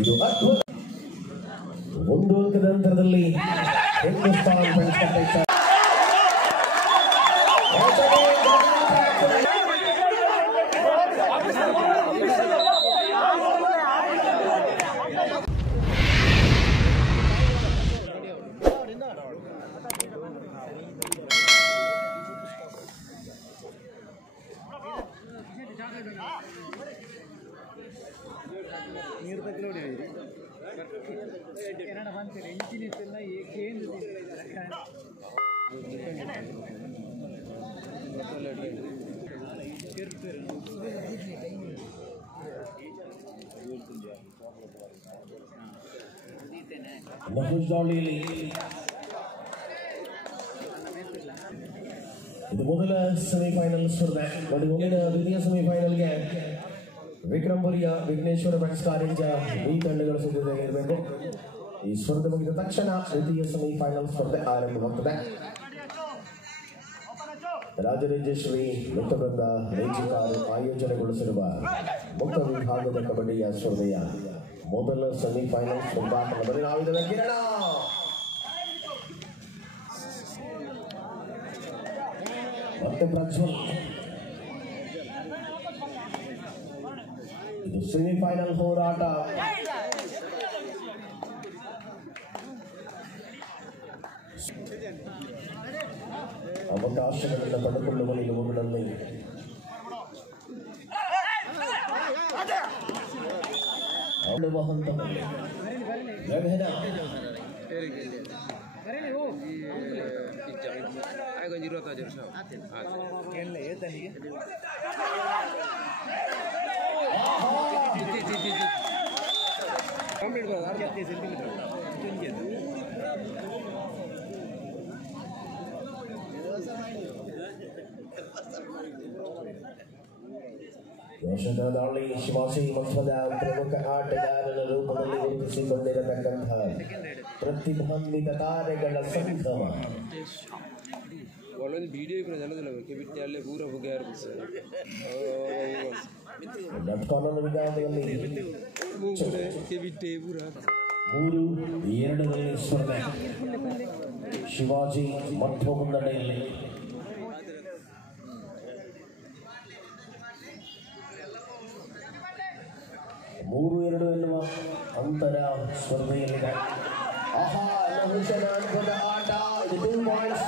ಇದು ಅದ್ಭುತ ಒಂದು ಅಂಕದ ಅಂತರದಲ್ಲಿ ಹಿಂದೂಸ್ತಾನ್ ಬೆಳೆಸ್ತಾ ಇದು ಮೊದಲ ಸೆಮಿಫೈನಲ್ ಸ್ಪರ್ಧೆ. ಮುಂದಿನ ದ್ವಿತೀಯ ಸೆಮಿಫೈನಲ್ಗೆ ವಿಕ್ರಂಪುರಿಯ ವಿಘ್ನೇಶ್ವರ ಬೆಟ್ಸ್ ಕಾರಿಂಜ ಈ ತಂಡಗಳು ಸಿದ್ಧತೆಯಾಗಿರಬೇಕು. ಈ ಸ್ಪರ್ಧೆ ಮುಗಿದ ತಕ್ಷಣ ದ್ವಿತೀಯ ಸೆಮಿಫೈನಲ್ ಸ್ಪರ್ಧೆ ಆರಂಭವಾಗುತ್ತದೆ. ರಾಜರಾಜೇಶ್ವರಿ ವೃತ್ತವೃಂದ ರೇಜಿಕಾರು ಆಯೋಜನೆಗೊಳಿಸಿರುವ ಮುಕ್ತ ವಿಭಾಗದ ಕಬಡ್ಡಿಯ ಸ್ಪರ್ಧೆಯ ಮೊದಲ ಸೆಮಿಫೈನಲ್ ಸ್ಪರ್ಧಾಟದಲ್ಲಿ ನಾವಿದ್ದೇವೆ. ಕಿರಣ ಮತ್ತೆ ಪ್ರಜ್ವಲ್. ಇದು ಸೆಮಿಫೈನಲ್ ಹೋರಾಟ. ಅವಕಾಶಗಳನ್ನು ಪಡೆದುಕೊಳ್ಳುವ ನಿಲುವುಗಳಲ್ಲಿ ಆಡುವ ಹಂತದಲ್ಲಿ ಯೋಶದ ದಾಳಿ ಶಿವಾಜಿ ಮಠದ ಪ್ರಮುಖ ಆಟಗಾರರ ರೂಪದಲ್ಲಿ ಗುರುತಿಸಿಕೊಂಡಿರತಕ್ಕಂತಹ ಪ್ರತಿಭಾನ್ವಿತ ತಾರೆಗಳ ಸಂಗಮ. ಮೂರು-2ರಲ್ಲಿ ಸ್ಪರ್ಧೆ. ಶಿವಾಜಿ ಮಠ ಮುನ್ನಡೆಯಲ್ಲಿ. ಮೂರು-2 ಎನ್ನುವ ಅಂತರ ಸ್ಪರ್ಧೆಯಲ್ಲಿದೆ. ಆಹಾ, ಅದ್ಭುತ ಆಟ. ಇದು 2 ಪಾಯಿಂಟ್ಸ್.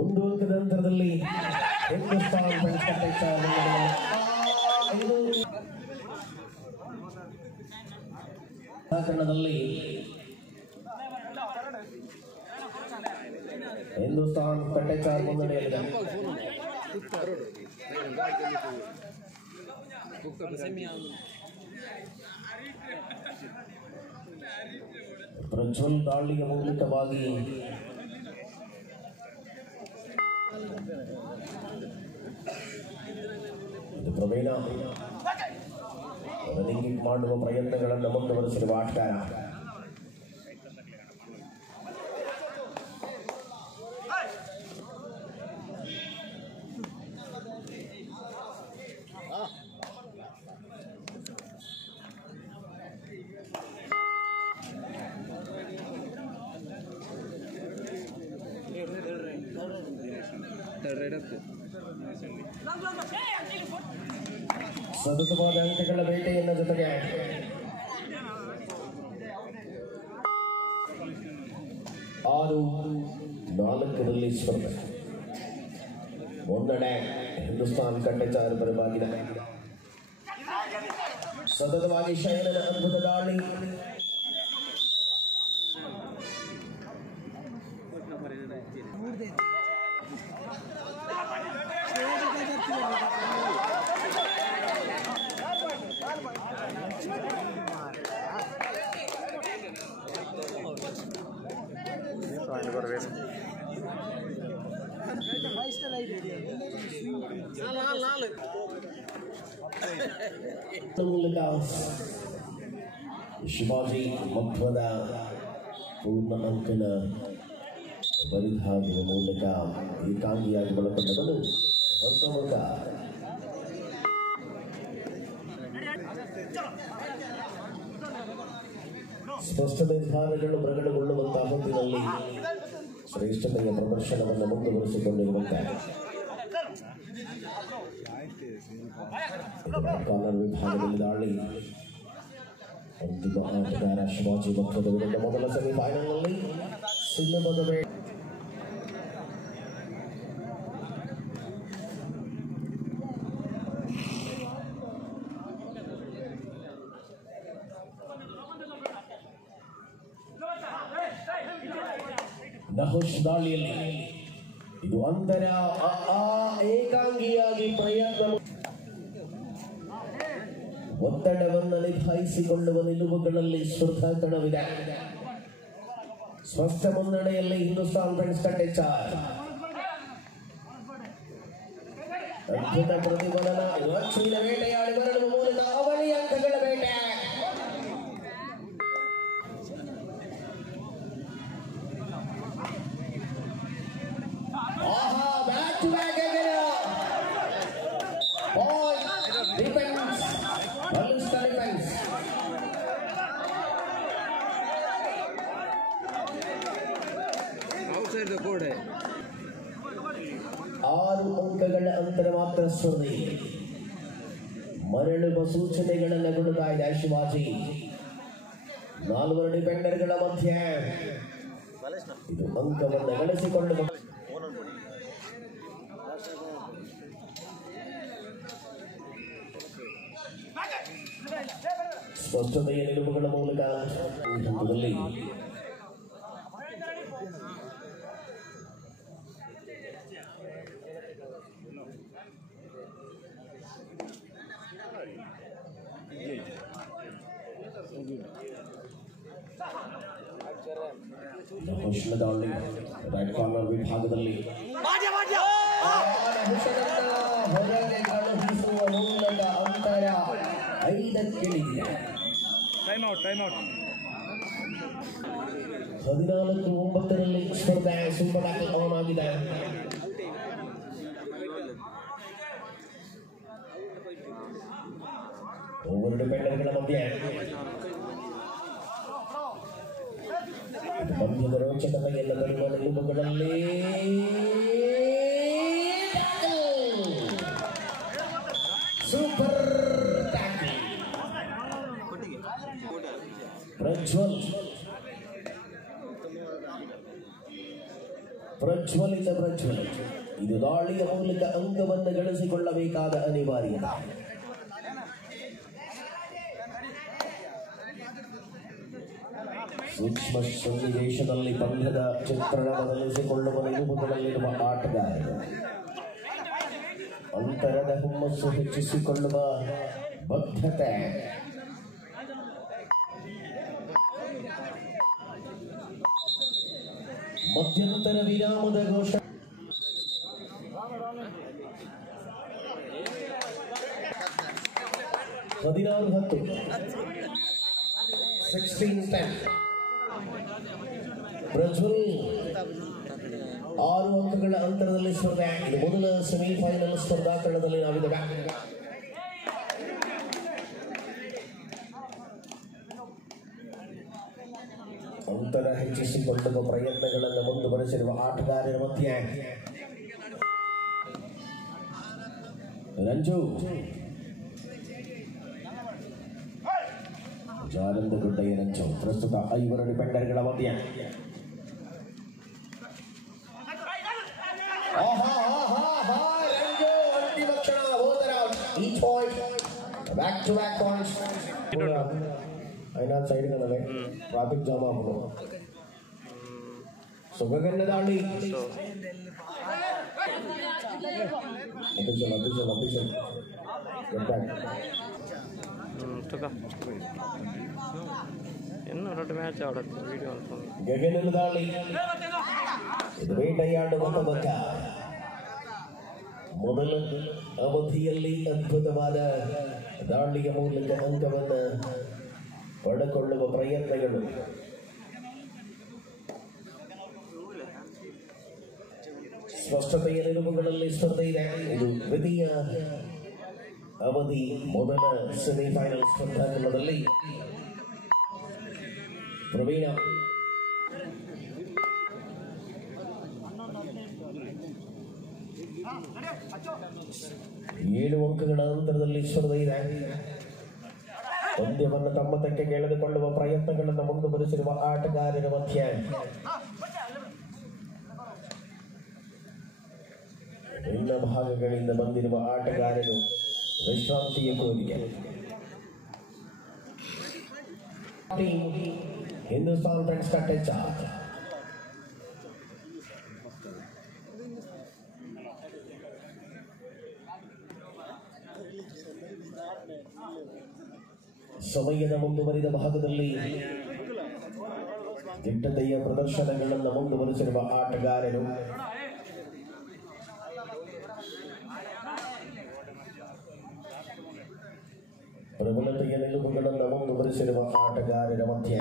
ಒಂದು ಅಂಕದ ಅಂತರದಲ್ಲಿ ಹಿಂದೂಸ್ತಾನ್ ಬೆಳೆಸ್ತಾ ಪ್ರಕರಣದಲ್ಲಿ ಹಿಂದೂಸ್ತಾನ್ ಕಟ್ಟೆಚಾರ್ ಮುನ್ನಡೆಯಲ್ಲಿದೆ. ಪ್ರಜ್ವಲ್ ದಾಳಿಯ ಮೂಲಕವಾಗಿ ಪ್ರವೀಣ ರನ್ನಿಂಗ್ ಮಾಡುವ ಪ್ರಯತ್ನಗಳನ್ನು ಮುಂದುವರೆಸಿರುವ ಆಟಗಾರ. ಸತತವಾದ ಅಂಕಗಳ ಬೇಟೆಯನ್ನು ಜೊತೆಗೆ 6-4ರಲ್ಲಿ ಸ್ಪರ್ಧೆ. ಮುನ್ನಡೆ ಹಿಂದೂಸ್ತಾನ್ ಕಟ್ಟೆಚಾರ್ ಬರವಾಗಿದೆ. ಸತತವಾಗಿ ಶೈಲನ ಅದ್ಭುತ ದಾಳಿ. ಶಿವಾಜಿ ಮಹತ್ವದ ಪೂರ್ಣ ಅಂಕನ ಬರಿದಾಗುವ ಮೂಲಕ ಏಕಾಂಗಿಯಾಗಿ ಒಳಗೊಂಡವನು ಹೊಸ ಮುಖ. ಸ್ಪಷ್ಟ ನಿರ್ಧಾರಗಳು ಪ್ರಕಟಗೊಳ್ಳುವಂತಹ ಹೊತ್ತಿನಲ್ಲಿ ಶ್ರೇಷ್ಠತೆಯ ಪ್ರದರ್ಶನವನ್ನು ಮುಂದುವರಿಸಿಕೊಂಡಿರುವಂತಹ ಕಾರ್ನರ್ ವಿಭಾಗದಲ್ಲಿ ದಾಳಿ ಅಂತಿಮ ಆಟಗಾರ ಶಿವಾಜಿ ಮಹತ್ವದ ವಿರುದ್ಧ ಮೊದಲ ಸೆಮಿಫೈನಲ್ನಲ್ಲಿ ಸಿಂಹದ ಬೇಟೆ. ನಹುಷ್ ದಾಳಿಯಲ್ಲಿ ಇದು ಅಂತರ ಏಕಾಂಗಿಯಾಗಿ ಪ್ರಯತ್ನ ಒತ್ತಡವನ್ನು ನಿಭಾಯಿಸಿಕೊಳ್ಳುವ ನಿಲುವುಗಳಲ್ಲಿ ಸ್ಪರ್ಧಾಕಣವಿದೆ. ಸ್ಪಷ್ಟ ಮುನ್ನಡೆಯಲ್ಲಿ ಹಿಂದೂಸ್ತಾನ್ ಫ್ರೆಂಡ್ಸ್ ಕಟ್ಟೆಚಾರ್. ಅದ್ಭುತ ಪ್ರತಿಫಲನ ಲಕ್ಷ್ಮೀನ ಬೇಟೆಯಾಡಿ ಬರಲು ಮೂಲಕ ಅವಳಿ ಅಂಕಗಳ ಬೇಟೆ. ಬ್ಯಾಕ್ ಟು ಬ್ಯಾಕ್ ಆರು ಅಂಕಗಳ ಅಂತರ ಮಾತ್ರ ಸ್ಪರ್ಧೆ. ಮರಳುವ ಸೂಚನೆಗಳನ್ನು ಕೊಡುತ್ತಾ ಇದೆ ಶಿವಾಜಿ. ನಾಲ್ವರು ಡಿಫೆಂಡರ್ಗಳ ಮಧ್ಯೆ ಇದು ಅಂಕವನ್ನು ಗಳಿಸಿಕೊಳ್ಳುವ ಸ್ಪಷ್ಟತೆಯ ನಿಲುವುಗಳ ಮೂಲಕ ಈ ಹಂತದಲ್ಲಿ ದಾಳಿ ರೈಟ್ ಕಾರ್ನರ್ ವಿಭಾಗದಲ್ಲಿ ಹೊರಗೆ ಕಳುಹಿಸುವ ಮೂಲಕ ಅಂತರ 5-ಕ್ಕೆ. 14-9 ಸ್ಪರ್ಧೆ ಸೂಪರ್ ಟ್ಯಾಕಲ್ ಆನ್ ಆಗಿದೆ. ಓವರ್ ಡಿಫೆಂಡರ್ಗಳ ಮಧ್ಯೆ ಮಧ್ಯದ ರೋಚಕತೆಯನ್ನು ತರುವ ನಿಲುವುಗಳಲ್ಲಿ ಸೂಪರ್ ಟ್ಯಾಕಲ್. ಪ್ರಜ್ವಲಿತ ಇದು ದಾಳಿಯ ಮೂಲಕ ಅಂಕವನ್ನು ಗಳಿಸಿಕೊಳ್ಳಬೇಕಾದ ಅನಿವಾರ್ಯತೆ. ಸೂಕ್ಷ್ಮ ಸನ್ನಿವೇಶದಲ್ಲಿ ಪಂದ್ಯದ ಚಿತ್ರಣ ಬದಲಿಸಿಕೊಳ್ಳುವ ನಿಲುವುಗಳಲ್ಲಿರುವ ಆಟಗಾರರು ಅಂತರದ ಹುಮ್ಮಸ್ಸು ಹೆಚ್ಚಿಸಿಕೊಳ್ಳುವ ಬದ್ಧತೆ. ಮಧ್ಯಂತರ ವಿರಾಮದ ಘೋಷಣೆ. ಹದಿನಾರು 10 16-10 ಪ್ರಜ್ವಲ್ 6 ಅಂಕಗಳ ಅಂತರದಲ್ಲಿ ಸ್ಪರ್ಧೆ. ಇದು ಮೊದಲ ಸೆಮಿಫೈನಲ್ ಸ್ಪರ್ಧಾಕಣದಲ್ಲಿ ನಾವಿದ್ದೇವೆ. ಅಂತರ ಹೆಚ್ಚಿಸಿಕೊಳ್ಳುವ ಪ್ರಯತ್ನಗಳನ್ನು ಮುಂದುವರೆಸಿರುವ ಆಟಗಾರರ ಮಧ್ಯೆ ರಂಜು ಜಾನಂದಗುಡ್ಡೆಯ ರಂಜು ಪ್ರಸ್ತುತ 5 ಡಿಫೆಂಡರ್ಗಳ ಮಧ್ಯೆ ಅಂತಿಮ ಕ್ಷಣ ಹೋದರ each point back to back points. അതിനകത്ത് സൈഡിൽ കണ്ടല്ലേ ട്രാഫിക് ജാം ആകുന്നു. സുഖകന്റെ താണ്ടി ഗഗനിൽ താണ്ടി ഇത് വേട്ടയാണ്ട് കൊണ്ടുവെക്ക ಮೊದಲ ಅವಧಿಯಲ್ಲಿ ಅದ್ಭುತವಾದ ದಾಳಿಯ ಮೂಲಕ ಅಂಕವನ್ನು ಪಡೆದುಕೊಳ್ಳುವ ಪ್ರಯತ್ನಗಳು. ಸ್ಪಷ್ಟತೆಯ ನಿಲುವುಗಳಲ್ಲಿ ಸ್ಪರ್ಧೆ ಇದೆ. ಇದು ದ್ವಿತೀಯ ಅವಧಿ ಮೊದಲ ಸೆಮಿಫೈನಲ್ ಸ್ಪರ್ಧಾಕೂಟದಲ್ಲಿ ಪ್ರವೀಣ 7 ಅಂಕಗಳ ಅಂತರದಲ್ಲಿ ಸ್ಪರ್ಧೆ ಇದೆ. ಪಂದ್ಯವನ್ನು ತಮ್ಮ ತಕ್ಕೆ ಎಳೆದುಕೊಳ್ಳುವ ಪ್ರಯತ್ನಗಳನ್ನು ಮುಂದುವರಿಸಿರುವ ಆಟಗಾರರ ಮಧ್ಯೆ ಎಲ್ಲ ಭಾಗಗಳಿಂದ ಬಂದಿರುವ ಆಟಗಾರರು ವಿಶ್ರಾಂತಿಯ ಕೋರಿಕೆ. ಹಿಂದೂಸ್ತಾನ್ ಫ್ರೆಂಡ್ಸ್ का टच ಸಮಯದ ಮುಂದುವರಿದ ಭಾಗದಲ್ಲಿ ದಿಟ್ಟತೆಯ ಪ್ರದರ್ಶನಗಳನ್ನು ಮುಂದುವರಿಸಿರುವ ಆಟಗಾರರು ಪ್ರಬಲತೆಯ ನಿಲುವುಗಳನ್ನು ಮುಂದುವರಿಸಿರುವ ಆಟಗಾರರ ಮಧ್ಯೆ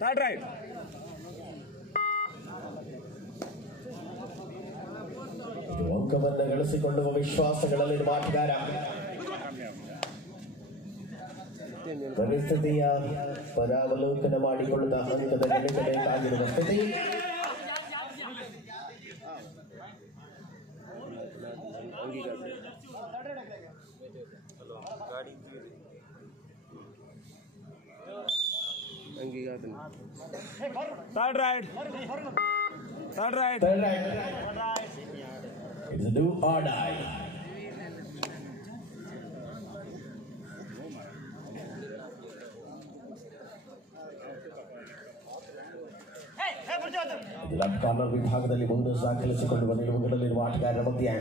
Third right. ಅಂಕವನ್ನು ಗಳಿಸಿಕೊಳ್ಳುವ ವಿಶ್ವಾಸಗಳಲ್ಲಿರುವ ಆಟಗಾರ ಪರಿಸ್ಥಿತಿಯ ಪರಾವಲೋಕನ ಮಾಡಿಕೊಳ್ಳುವ ಅಂಕದ ಗಳಿಸಬೇಕಾಗಿರುವ ಸ್ಥಿತಿ. Third right. Third right. Third right. It's a do or die. Left corner ವಿಭಾಗದಲ್ಲಿ ಮುಂದೆ ದಾಖಲಿಸಿಕೊಳ್ಳುವ ನಿಲುವುಗಳಲ್ಲಿರುವ ಆಟಗಾರರ ಮಧ್ಯೆ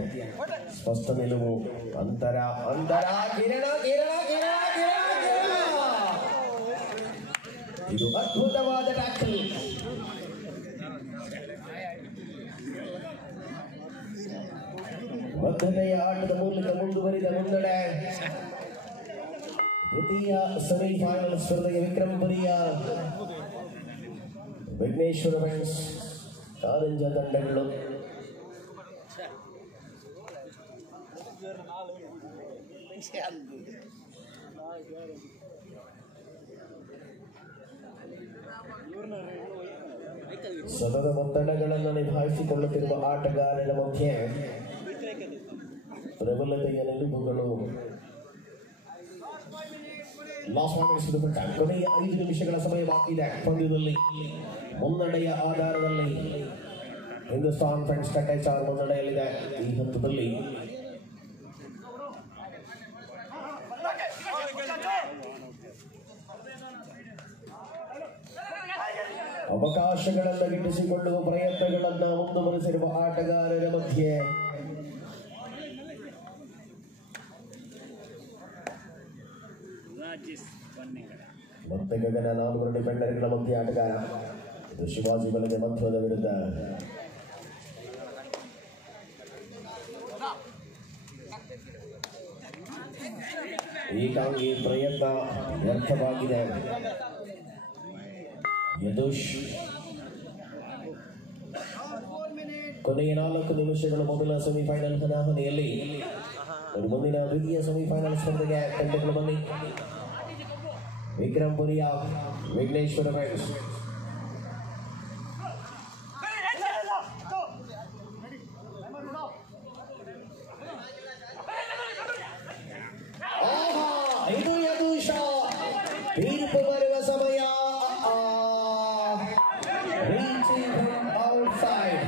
ಸ್ಪಷ್ಟ ನಿಲುವು. ಅಂತರ ಅಂತರ ಕಿರಣ ಕಿರಣ ಕಿರಣ ಇದು ಅದ್ಭುತವಾದ ಟ್ಯಾಕಲ್. ಬದ್ಧತೆಯ ಆಟದ ಮೂಲಕ ಮುಂದುವರಿದ ಮುನ್ನಡೆ. ತೃತೀಯ ಸೆಮಿಫೈನಲ್ ಸ್ಪರ್ಧೆಗೆ ವಿಕ್ರಮಪುರಿಯ ವಿಘ್ನೇಶ್ವರ ಫ್ರೆಂಡ್ಸ್ ಕಾರಂಜ ತಂಡಗಳು ಸತತ ಒತ್ತಡಗಳನ್ನು ನಿಭಾಯಿಸಿಕೊಳ್ಳುತ್ತಿರುವ ಆಟಗಾರರ ಮಧ್ಯೆ ಪ್ರಬಲತೆಯ ನಿಲುವುಗಳು. ಕೊನೆಯ 5 ನಿಮಿಷಗಳ ಸಮಯ ಬಾಕಿ ಇದೆ. ಪಂದ್ಯದಲ್ಲಿ ಮುನ್ನಡೆಯ ಆಧಾರದಲ್ಲಿ ಹಿಂದೂಸ್ತಾನ್ ಫ್ರೆಂಡ್ಸ್ ಟಚ್ ಮುನ್ನಡೆಯಲ್ಲಿದೆ. ಈ ಹಂತದಲ್ಲಿ ಅವಕಾಶಗಳನ್ನು ಗಿಟ್ಟಿಸಿಕೊಳ್ಳುವ ಪ್ರಯತ್ನಗಳನ್ನು ಮುಂದುವರಿಸಿರುವ ಆಟಗಾರರ ಮಧ್ಯೆ ಮತ್ತೆ ಗಗನ 4 ಡಿಫೆಂಡರ್ಗಳ ಮಧ್ಯೆ ಆಟಗಾರ. ಇದು ಶಿವಾಜಿ ಬಲಗೆ ಮಂತ್ರದ ವಿರುದ್ಧ ಏಕಾಂಗಿ ಪ್ರಯತ್ನ ವ್ಯರ್ಥವಾಗಿದೆ. ಯದುಷ್ ಕೊನೆಯ 4 ನಿಮಿಷಗಳ ಮೊದಲ ಸೆಮಿಫೈನಲ್ ಹಣಾಹಣಿಯಲ್ಲಿ ಮುಂದಿನ ದ್ವಿತೀಯ ಸೆಮಿಫೈನಲ್ ಸ್ಪರ್ಧೆಗೆ ತಂಡಗಳು ಬನ್ನಿ. ವಿಕ್ರಮಪುರಿಯ ವಿಘ್ನೇಶ್ವರ ಫ್ರೆಂಡ್ಸ್ ಇದು ಯದುಷ ತೀರ್ಪು ಬರುವ ಸಮಯ. ಔಟ್ಸೈಡ್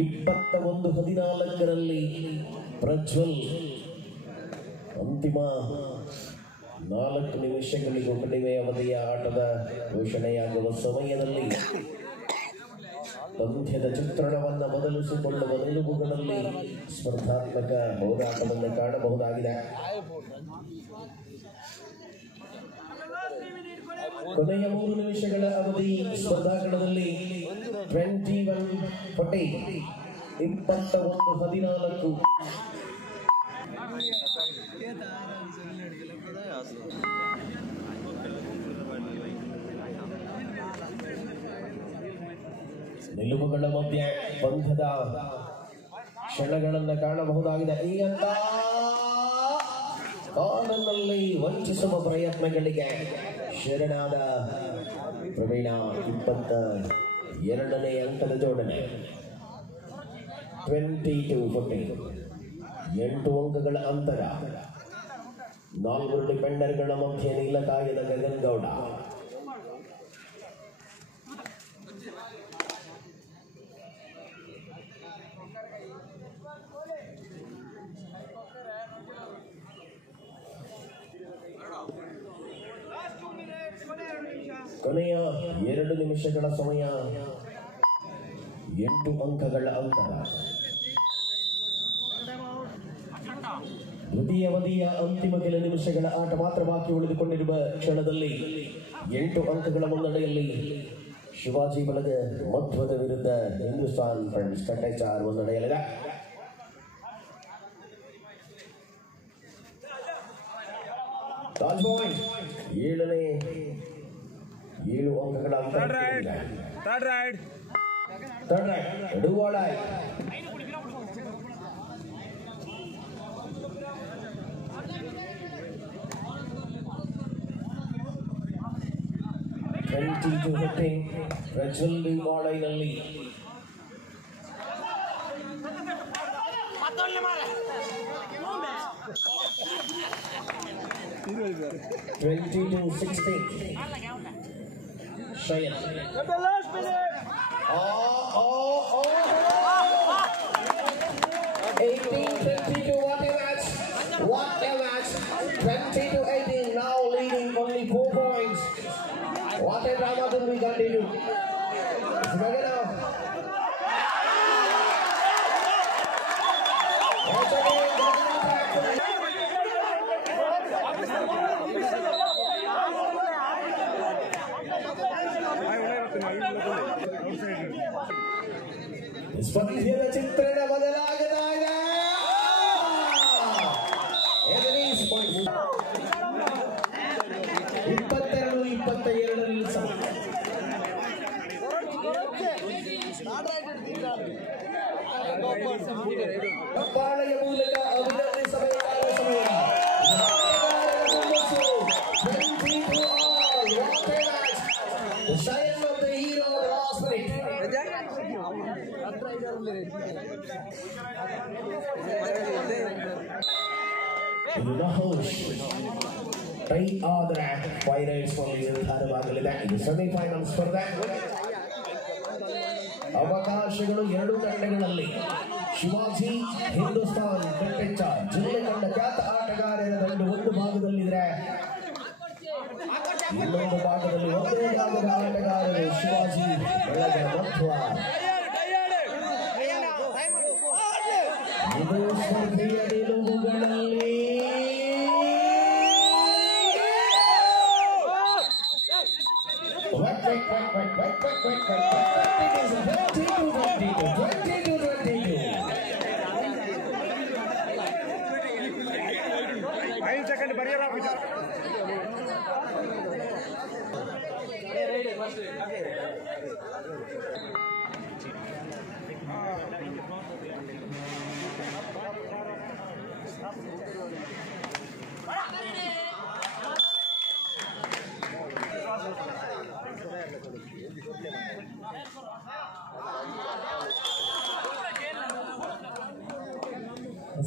ಇಪ್ಪತ್ತ 14 ಪ್ರಜ್ವಲ್ ಅಂತಿಮ 4 ನಿಮಿಷಗಳಿಗೂ ಕಡಿಮೆ ಅವಧಿಯ ಆಟದ ಘೋಷಣೆಯಾಗುವ ಸಮಯದಲ್ಲಿ ಪಂದ್ಯದ ಚಿತ್ರಣವನ್ನು ಬದಲಿಸಿಕೊಳ್ಳುವ ನಿಲುವುಗಳಲ್ಲಿ ಸ್ಪರ್ಧಾತ್ಮಕ ಹೋರಾಟವನ್ನು ಕಾಣಬಹುದಾಗಿದೆ. ಕೊನೆಯ 3 ನಿಮಿಷಗಳ ಅವಧಿ ಸ್ಪರ್ಧಾಕಣದಲ್ಲಿ 21-14 21-14 ನಿಲುವುಗಳ ಮಧ್ಯೆ ಪಂದ್ಯದ ಕ್ಷಣಗಳನ್ನು ಕಾಣಬಹುದಾಗಿದೆ. ಈ ಹಂತ ಕಾಲನಲ್ಲಿ ವಂಚಿಸುವ ಪ್ರಯತ್ನಗಳಿಗೆ ಶರಣಾದ ಪ್ರವೀಣ 22ನೇ ಅಂಕದ ಜೋಡಣೆ 22-14 8 ಅಂಕಗಳ ಅಂತರ. 4 ಡಿಫೆಂಡರ್ಗಳ ಮಧ್ಯೆ ನೀಲಕಾಯದ ಗಗನ್ ಗೌಡ. ಕೊನೆಯ 2 ನಿಮಿಷಗಳ ಸಮಯ 8 ಅಂಕಗಳ ಅಂತರ. ದ್ವಿತೀಯ ಅವಧಿಯ ಅಂತಿಮ ಕೆಲ ನಿಮಿಷಗಳ ಆಟ ಮಾತ್ರ ಬಾಕಿ ಉಳಿದುಕೊಂಡಿರುವ ಕ್ಷಣದಲ್ಲಿ 8 ಅಂಕಗಳ ಮುನ್ನಡೆಯಲ್ಲಿ ಶಿವಾಜಿ ಬಳಗ ಮಧ್ವದ ವಿರುದ್ಧ ಹಿಂದೂಸ್ತಾನ್ ಫ್ರೆಂಡ್ಸ್ ಕಟ್ಟೆಚಾರ್ ಮುನ್ನಡೆಯಲಿದೆ. ರಾಜ್ಪಾಯಿಂಟ್ 7 ಅಂಕಗಳ ಅಂತರ. Third ride. Duwalai. to 15 Rajulli Modinelli 20-16 Shayan 18-22 what a match 20-18 now leading only 4 points. What a drama that we continue. ಸ್ಪರ್ಧೆಯ ಚಿತ್ರಣ ಬದಲಾಗದಾಗ 22-22 ಸಮ. ಕಪ್ಪಾಳೆಯ ಮೂಲಕ ಅಭಿನಂದಿಸಬೇಕಾದ ಸಮಯ. Shayan of the hero of the last minute. Tie ಆದರೆ ಪೈರೇಟ್ಸ್ ನಿರ್ಧಾರವಾಗಲಿದೆ. ಇದು ಸೆಮಿಫೈನಲ್ ಸ್ಪರ್ಧೆ. ಅವಕಾಶಗಳು 2 ತಂಡಗಳಲ್ಲಿ. ಶಿವಾಜಿ ಹಿಂದೂಸ್ತಾನ್ ಕಟ್ಟೆಚ್ಚ ಜಿಲ್ಲೆ ತಂಡ ಖ್ಯಾತ ಆಟಗಾರರ ದಂಡು ಒಂದು ಭಾಗದಲ್ಲಿದ್ರೆ, ಇನ್ನೊಂದು ಭಾಗದಲ್ಲಿ ಒಂದೇ ಭಾಗದ ಆಟಗಾರರು ಶಿವಾಜಿ ಬೆಳಗ್ಗೆ ಮಧ್ವ. ಇದು ಸ್ಪರ್ಧೆಯ ನಿಲುವುಗಳಲ್ಲಿ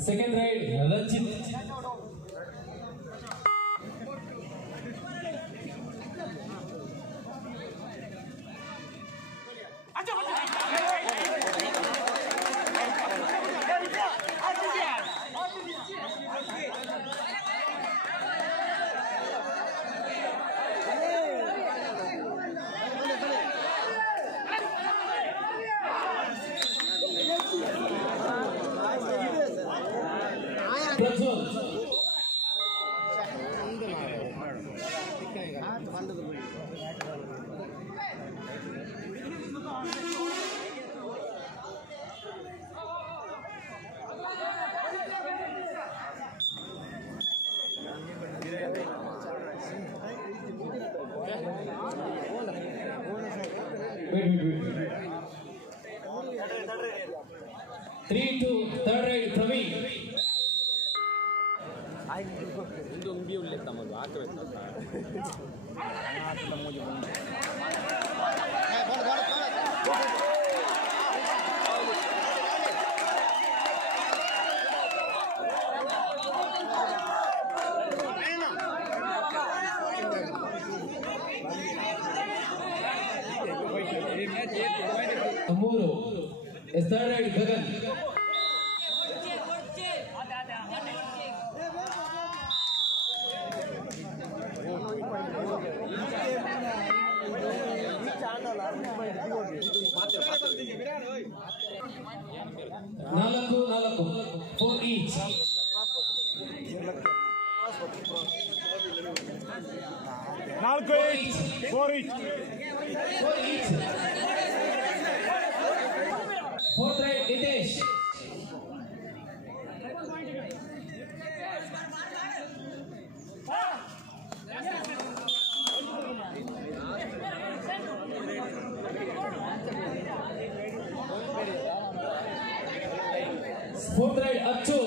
Second ride, Ranjit. Prajwal. Wait. 3-2, third right, Praveen. Amuro. Is third right, Gagan. Nalaku, 4 each. Nalko each, 4 each. 4 each. Fourth right, Hitesh. Fourth right, Achu.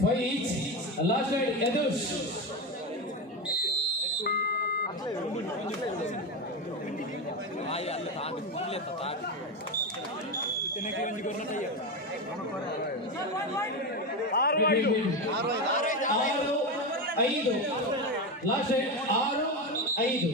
Five each. Last right, Edush. Aru, Aidu. Last right, Aru, Aidu.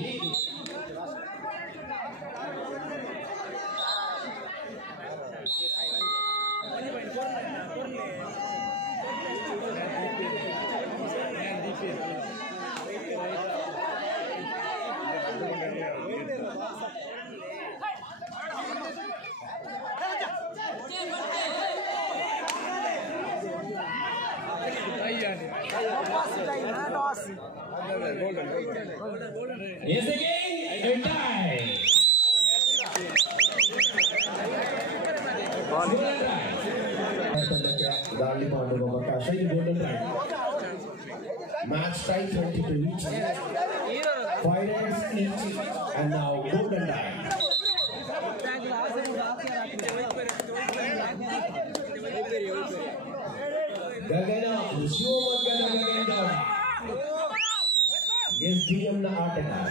Yes, again, a tie. Match tie 22 each. 5 reds each, and now golden die. Gagana, Gagana. SDM na ಆಟಗಾರ.